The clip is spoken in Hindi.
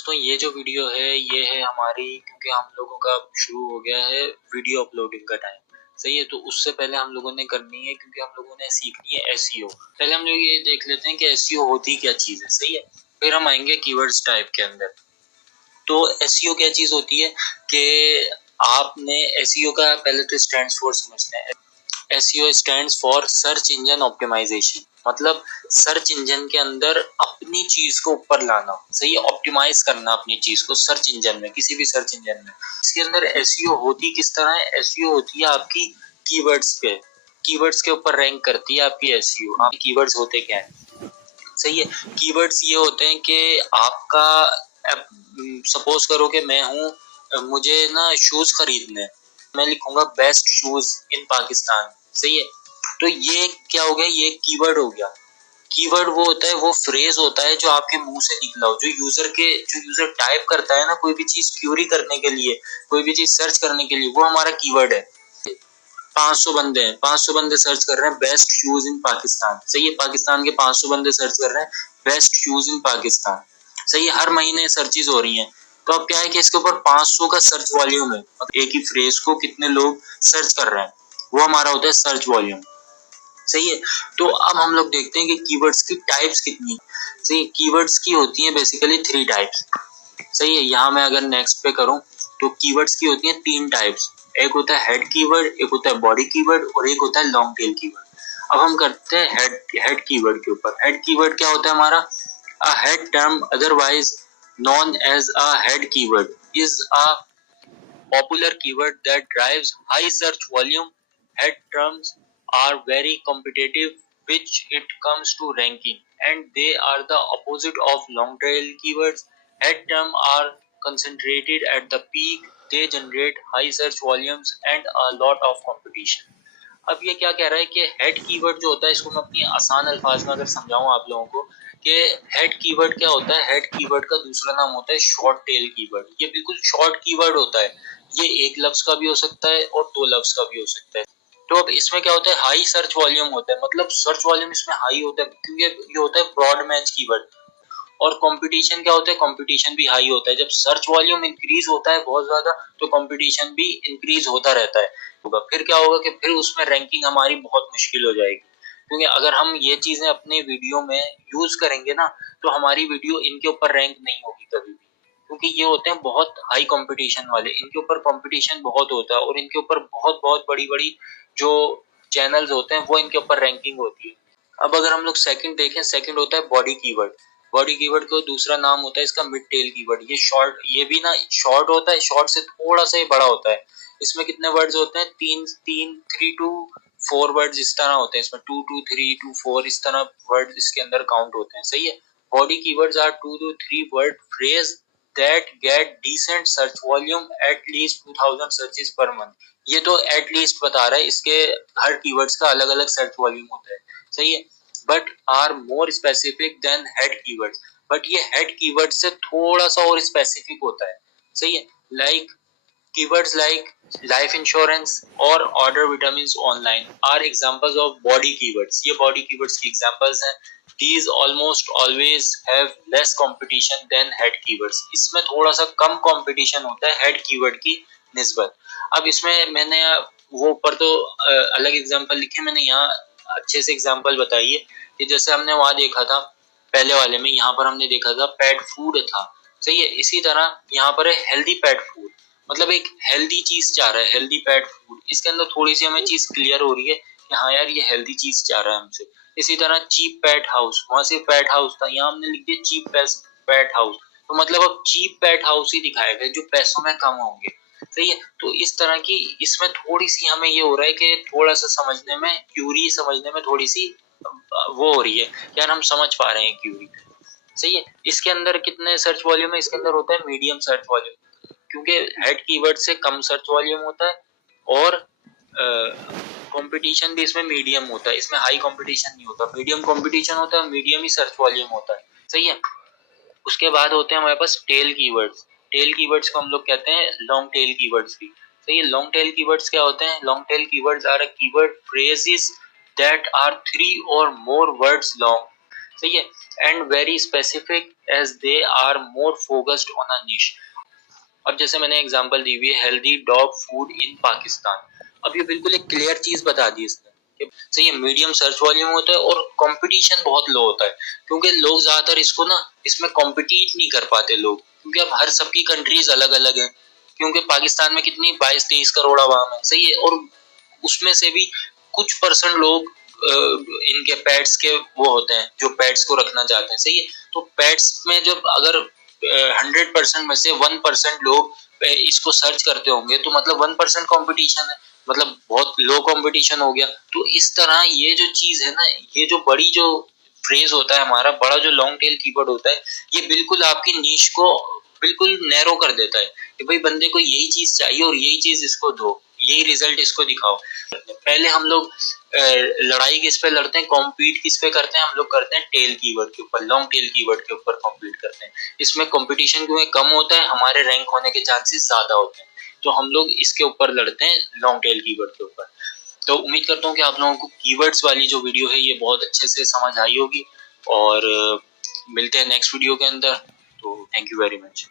दोस्तों ये जो वीडियो है ये है हमारी, क्योंकि हम लोगों का शुरू हो गया है वीडियो अपलोडिंग का टाइम। सही है, तो उससे पहले हम लोगों ने करनी है, क्योंकि हम लोगों ने सीखनी है एसईओ। पहले हम लोग ये देख लेते हैं कि एसईओ होती क्या चीज है। सही है, फिर हम आएंगे कीवर्ड्स टाइप के अंदर। तो एसईओ क्या चीज होती है कि आपने एसईओ का पहले तो स्टैंड्स फॉर समझते हैं। SEO stands for search engine optimisation, मतलब सर्च इंजन के अंदर अपनी चीज को ऊपर लाना। सही है, ऑप्टिमाइज करना अपनी चीज को सर्च इंजन में, किसी भी सर्च इंजन में। इसके अंदर SEO होती किस तरह है? SEO होती है आपकी कीवर्ड्स पे, कीवर्ड्स के ऊपर रैंक करती है आपकी SEO। आप कीवर्ड्स होते क्या है? सही है, कीवर्ड्स ये होते हैं कि आपका, सपोज करो कि मैं हूँ, मुझे ना शूज खरीदने, मैं लिखूंगा बेस्ट शूज इन पाकिस्तान। सही है, तो ये क्या हो गया? ये कीवर्ड हो गया। कीवर्ड वो होता है, वो फ्रेज होता है जो आपके मुंह से निकला हो, जो यूजर टाइप करता है ना, कोई भी चीज क्यूरी करने के लिए, कोई भी चीज सर्च करने के लिए, वो हमारा कीवर्ड है। 500 बंदे हैं, 500 बंदे सर्च कर रहे हैं बेस्ट शूज इन पाकिस्तान। सही है, पाकिस्तान के 500 बंदे सर्च कर रहे हैं बेस्ट शूज इन पाकिस्तान। सही है, हर महीने सर्चेज हो रही हैं। तो अब क्या है कि इसके ऊपर 500 का सर्च वॉल्यूम है, मतलब एक ही फ्रेज को कितने लोग सर्च कर रहे हैं, वो हमारा होता है सर्च वॉल्यूम। सही है, तो अब हम लोग देखते हैं कि कीवर्ड्स की टाइप्स कितनी। सही है, कीवर्ड्स की होती है बेसिकली 3 टाइप्स। सही है, यहाँ मैं अगर नेक्स्ट पे करूं तो कीवर्ड्स की होती है 3 टाइप्स। एक होता है हेड कीवर्ड, एक होता है बॉडी कीवर्ड, और एक होता है लॉन्ग टेल कीवर्ड। अब हम करते हैं हेड कीवर्ड के ऊपर। हेड कीवर्ड क्या होता है हमारा? A head term otherwise known as a head keyword is a popular keyword that drives high search volume. Head terms are very competitive which it comes to ranking, and they are the opposite of long tail keywords. Head terms are concentrated at the peak, they generate high search volumes and a lot of competition. अब ये क्या कह रहा है कि हेड कीवर्ड जो होता है, इसको मैं अपनी आसान अल्फाज में अगर समझाऊं आप लोगों को कि हेड कीवर्ड क्या होता है। हेड कीवर्ड का दूसरा नाम होता है शॉर्ट टेल कीवर्ड। ये बिल्कुल शॉर्ट कीवर्ड होता है, ये एक लफ्ज का भी हो सकता है और 2 लफ्ज का भी हो सकता है। तो अब इसमें क्या होता है? हाई सर्च वॉल्यूम होता है, मतलब सर्च वॉल्यूम इसमें हाई होता है, क्योंकि ये होता है ब्रॉड मैच कीवर्ड। और कंपटीशन क्या होता है? कंपटीशन भी हाई होता है। जब सर्च वॉल्यूम इंक्रीज होता है बहुत ज्यादा, तो कंपटीशन भी इंक्रीज होता रहता है। होगा फिर क्या होगा कि फिर उसमें रैंकिंग हमारी बहुत मुश्किल हो जाएगी, क्योंकि अगर हम ये चीजें अपने वीडियो में यूज करेंगे ना, तो हमारी वीडियो इनके ऊपर रैंक नहीं होगी कभी भी, क्योंकि ये होते हैं बहुत हाई कंपटीशन वाले। इनके ऊपर कंपटीशन बहुत होता है और इनके ऊपर बहुत बहुत बड़ी बड़ी जो चैनल्स होते हैं वो इनके ऊपर रैंकिंग होती है। अब अगर हम लोग सेकंड देखें, सेकंड होता है बॉडी कीवर्ड। बॉडी कीवर्ड को दूसरा नाम होता है इसका मिड टेल कीवर्ड। ये शॉर्ट, ये भी ना शॉर्ट होता है, शॉर्ट से थोड़ा सा ही बड़ा होता है। इसमें कितने वर्ड्स होते हैं? 3 to 4 वर्ड्स इस तरह होते हैं। इसमें 2 to 3 to 4 इस तरह वर्ड इसके अंदर काउंट होते हैं। सही है, body keywords are 2 to 3 word phrase that get decent search volume at least 2000 searches per month। ये तो एट लीस्ट बता रहा है, इसके हर कीवर्ड्स का अलग अलग सर्च वॉल्यूम होता है। सही है, but are more specific than head keywords. But ये हेड कीवर्ड से थोड़ा सा और स्पेसिफिक होता है। सही है, like keywords like life insurance or order vitamins online are examples of body keywords। ये body keywords की examples हैं। These almost always have less competition than head keywords। इसमें थोड़ा सा कम competition होता है head keyword की निस्बत। अब इसमें मैंने वो ऊपर तो अलग example लिखे, मैंने यहाँ अच्छे से example बताई है कि जैसे हमने वहाँ देखा था पहले वाले में, यहाँ पर हमने देखा था पेट फूड था। सही है, इसी तरह यहाँ पर है हेल्दी पेट फूड, मतलब एक हेल्दी चीज चाह रहा है, हेल्दी पेट फूड। इसके अंदर थोड़ी सी हमें चीज क्लियर हो रही है कि हाँ यार ये हेल्दी चीज चाह रहा है हमसे। इसी तरह चीप पेट हाउस, वहां से पेट हाउस था, यहाँ हमने लिख दिया चीप पेट हाउस। तो मतलब अब चीप पेट हाउस ही दिखाया गया जो पैसों में कम होंगे। सही है, तो इस तरह की इसमें थोड़ी सी हमें ये हो रहा है कि थोड़ा सा समझने में, क्यूरी समझने में थोड़ी सी वो हो रही है, यार हम समझ पा रहे हैं क्यूरी। सही है, इसके अंदर कितने सर्च वॉल्यूम है? इसके अंदर होता है मीडियम सर्च वॉल्यूम, क्योंकि हेड कीवर्ड से कम सर्च वॉल्यूम होता है और कंपटीशन भी इसमें मीडियम होता है। इसमें हाई कंपटीशन नहीं होता, मीडियम कंपटीशन होता है, मीडियम ही सर्च वॉल्यूम होता है। सही है, उसके बाद होते हैं हमारे पास टेल कीवर्ड्स। टेल कीवर्ड्स को हम लोग कहते हैं लॉन्ग टेल कीवर्ड्स भी। सही है, लॉन्ग टेल कीवर्ड्स क्या होते हैं? Long tail keywords are a keyword phrases that are 3 or more words long. सही है, and very specific as they are more focused on a niche. अब जैसे मैंने एग्जांपल दी हुई है healthy dog food in Pakistan, अब ये बिल्कुल एक क्लियर चीज बता दी इसने। सही है, मीडियम सर्च वॉल्यूम होता है और कंपटीशन बहुत लो होता है, क्योंकि लोग ज्यादातर इसको ना इसमें कॉम्पिटिट नहीं कर पाते लोग, क्योंकि अब हर सबकी कंट्रीज अलग अलग है। क्योंकि पाकिस्तान में कितनी 22-23 करोड़ आवाम है, सही है, और उसमें से भी कुछ परसेंट लोग इनके पेट्स के वो होते हैं जो पेट्स को रखना चाहते हैं, सही है। तो पेट्स में जब अगर 100% में से 1% लोग इसको सर्च करते होंगे तो मतलब 1% कॉम्पिटिशन है, मतलब बहुत लो कंपटीशन हो गया। तो इस तरह ये जो चीज है ना, ये जो बड़ी जो फ्रेज होता है हमारा, बड़ा जो लॉन्ग टेल कीवर्ड होता है, ये बिल्कुल आपकी नीश को बिल्कुल नैरो कर देता है कि भाई बंदे को यही चीज चाहिए और यही चीज इसको दो, यही रिजल्ट इसको दिखाओ। पहले हम लोग लड़ाई किस पे लड़ते हैं, कॉम्पीट किस पे करते हैं, हम लोग करते हैं टेल कीवर्ड के ऊपर, लॉन्ग टेल कीवर्ड के ऊपर कॉम्पीट करते हैं। इसमें कंपटीशन क्योंकि कम होता है, हमारे रैंक होने के चांसेस ज्यादा होते हैं, तो हम लोग इसके ऊपर लड़ते हैं लॉन्ग टेल कीवर्ड के ऊपर। तो उम्मीद करता हूँ कि आप लोगों को कीवर्ड्स वाली जो वीडियो है ये बहुत अच्छे से समझ आई होगी, और मिलते हैं नेक्स्ट वीडियो के अंदर। तो थैंक यू वेरी मच।